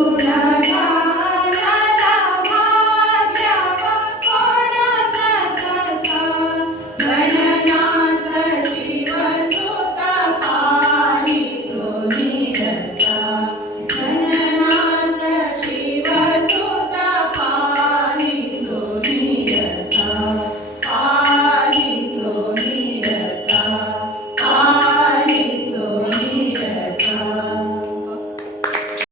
Senhor.